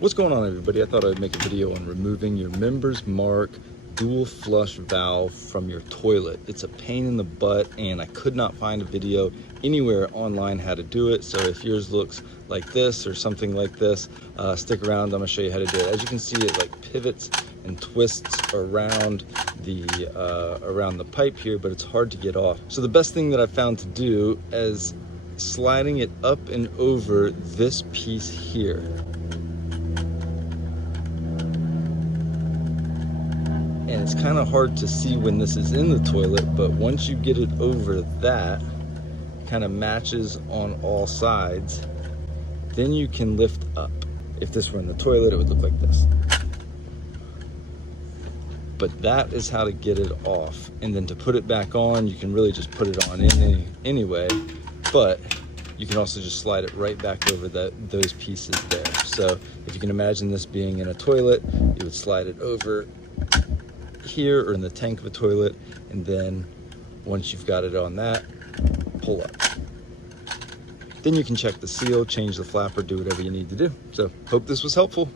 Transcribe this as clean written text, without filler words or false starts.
What's going on, everybody? I thought I'd make a video on removing your Members Mark dual flush valve from your toilet. It's a pain in the butt, and I could not find a video anywhere online how to do it. So if yours looks like this or something like this, stick around. I'm gonna show you how to do it. As you can see, it like pivots and twists around the pipe here, but it's hard to get off. So the best thing that I found to do is sliding it up and over this piece here. And it's kind of hard to see when this is in the toilet, but once you get it over that, kind of matches on all sides, then you can lift up. If this were in the toilet, it would look like this. But that is how to get it off. And then to put it back on, you can really just put it on anyway, but you can also just slide it right back over those pieces there. So if you can imagine this being in a toilet, you would slide it over here or in the tank of a toilet, and then once you've got it on that, pull up. Then you can check the seal, change the flapper, do whatever you need to do. So hope this was helpful.